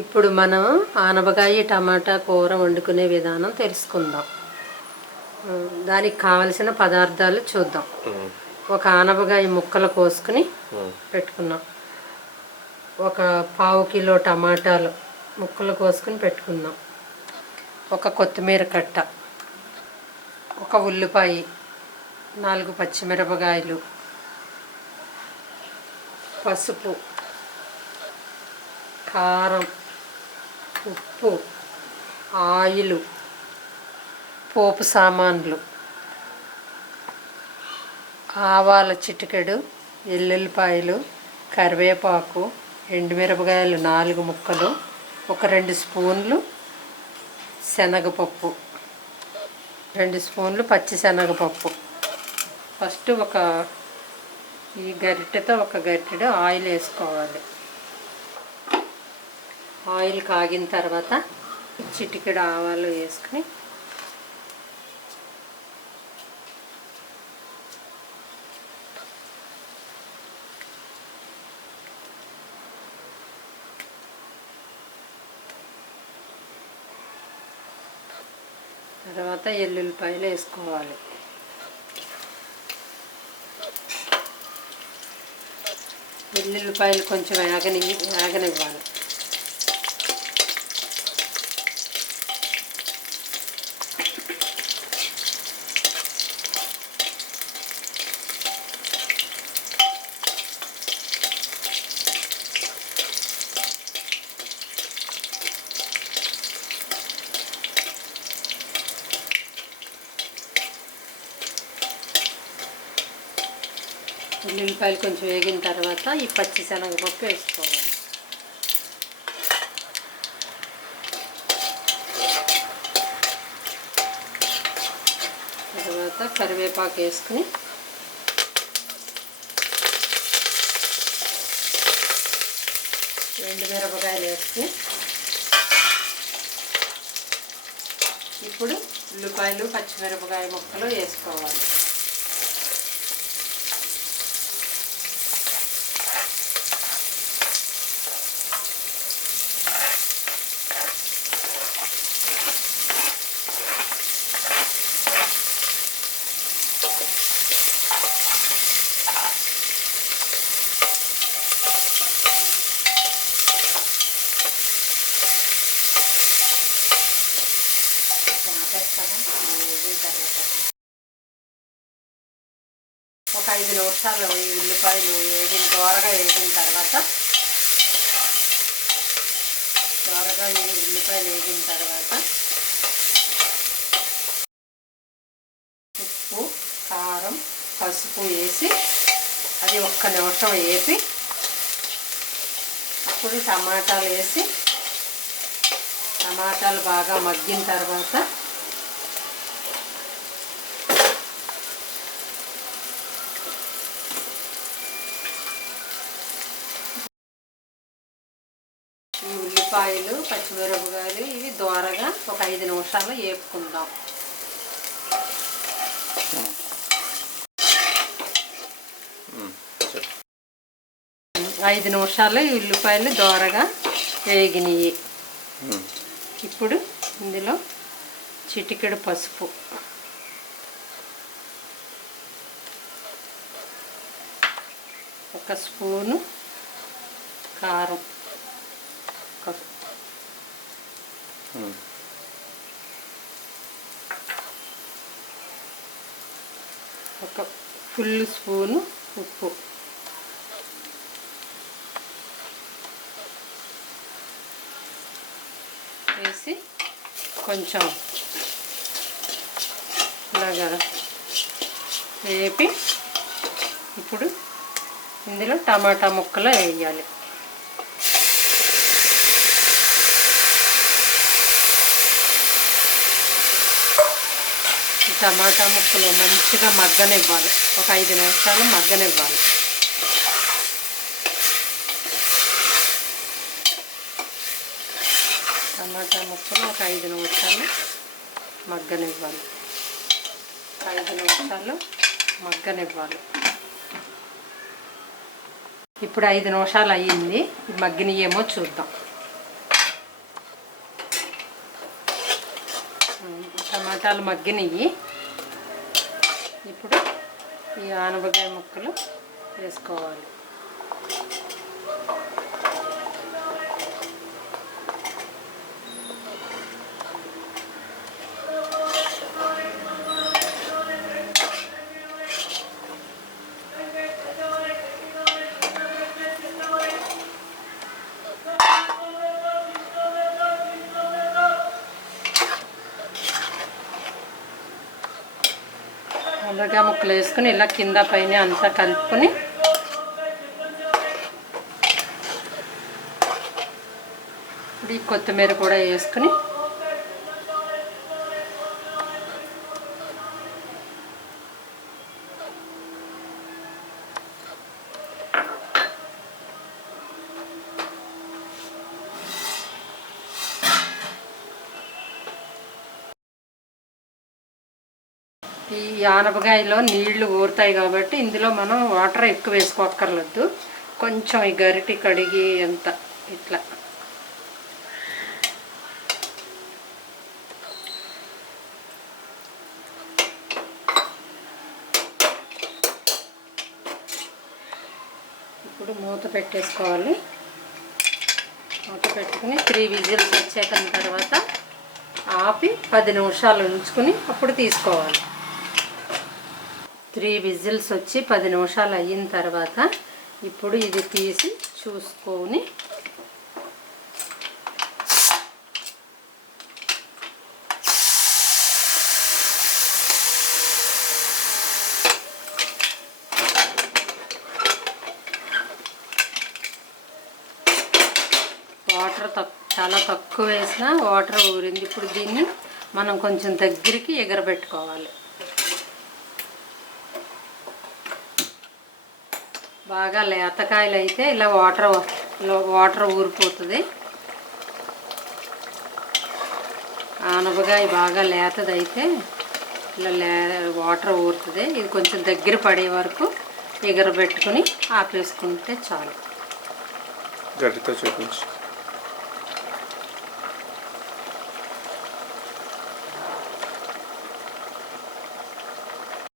ఇప్పుడు మనం ఆనపకాయ టమాటా కూర వండుకునే విధానం తెలుసుకుందాం. దానికి కావలసిన పదార్థాలు చూద్దాం. ఒక ఆనపకాయ ముక్కలు కోసుకుని పెట్టుకున్నాం. ఒక పావు కిలో టమాటాలు ముక్కలు కోసుకుని పెట్టుకుందాం. ఒక కొత్తిమీర కట్ట, ఒక ఉల్లిపాయ, 4 పచ్చిమిరపకాయలు, పసుపు, కారం, ఉప్పు, ఆయిలు, పోపు సామాన్లు, ఆవాల చిటికెడు, ఎల్లుల్లిపాయలు, కరివేపాకు, ఎండుమిరపకాయలు 4 ముక్కలు, ఒక 2 స్పూన్లు శనగపప్పు, 2 స్పూన్లు పచ్చి శనగపప్పు. ఫస్ట్ ఈ గరిటెతో ఒక గరిటెడు ఆయిల్ వేసుకోవాలి. ఆయిల్ కాగిన తర్వాత చిటికెడు ఆవాలు వేసుకుని తర్వాత ఎల్లుల్లిపాయలు వేసుకోవాలి. ఎల్లుల్లిపాయలు కొంచెం వేగనివ్వాలి. ఉల్లిపాయలు కొంచెం వేగిన తర్వాత ఈ పచ్చి శనగపప్పు వేసుకోవాలి. తర్వాత కరివేపాకు వేసుకుని ఎండుమిరపకాయలు వేసుకుని ఇప్పుడు ఉల్లిపాయలు పచ్చిమిరపకాయ ముక్కలు వేసుకోవాలి. ఒక 5 నిమిషాలు ఈ ఉల్లిపాయలు దోరగా వేగిన తర్వాత ఉప్పు, కారం, పసుపు వేసి అది 1 నిమిషం వేపి అప్పుడు టమాటాలు వేసి టమాటాలు బాగా మగ్గిన తర్వాత ఈ ఉల్లిపాయలు పచ్చిమిరపకాయలు ఇవి దోరగా ఒక 5 నిమిషాలు వేపుకుందాం. 5 నిమిషాలు ఈ ఉల్లిపాయలు దోరగా వేగినాయి. ఇప్పుడు ఇందులో చిటికెడు పసుపు, ఒక స్పూను కారం, ఒక ఫుల్ స్పూను ఉప్పు వేసి కొంచెం ఇలాగా వేపి ఇప్పుడు ఇందులో టమాటా ముక్కలు వేయాలి. టమాటా ముక్కలు మంచిగా మగ్గనివ్వాలి. ఒక 5 నిమిషాలు మగ్గనివ్వాలి. టమాటా ముక్కలు ఒక 5 నిమిషాలు మగ్గనివ్వాలి. 5 నిమిషాలు మగ్గనివ్వాలి. ఇప్పుడు 5 నిమిషాలు అయ్యింది. మగ్గినయేమో చూద్దాం. నిమిషాలు మగ్గినవి. ఇప్పుడు ఈ ఆనపకాయ ముక్కలు వేసుకోవాలి. ఆనపకాయ ముక్కలు వేసుకుని ఇలా కింద పైన అంతా కలుపుకొని ఈ కొత్తిమీర కూడా వేసుకుని ఈ ఆనపకాయలో నీళ్లు ఊరుతాయి కాబట్టి ఇందులో మనం వాటర్ ఎక్కువ వేసుకోక్కర్లేదు. కొంచెం ఈ గరిటి కడిగి ఎంత ఇట్లా ఇప్పుడు మూత పెట్టేసుకోవాలి. మూత పెట్టుకుని 3 విజిల్స్ వచ్చాక తర్వాత ఆపి 10 నిమిషాలు ఉంచుకుని అప్పుడు తీసుకోవాలి. 3 విజిల్స్ వచ్చి 10 నిమిషాలు అయిన తర్వాత ఇప్పుడు ఇది తీసి చూసుకొని వాటర్ చాలా తక్కువ వేసినా వాటర్ ఊరింది. ఇప్పుడు దీన్ని మనం కొంచెం దగ్గరికి ఎగరబెట్టుకోవాలి. బాగా లేతకాయలు అయితే ఇలా వాటర్ ఊరిపోతుంది. ఆనపకాయ బాగా లేతదైతే ఇలా వాటర్ ఊరుతుంది. ఇది కొంచెం దగ్గర పడే వరకు ఎగరబెట్టుకుని ఆపేసుకుంటే చాలు. గరిటెతో చూపించు.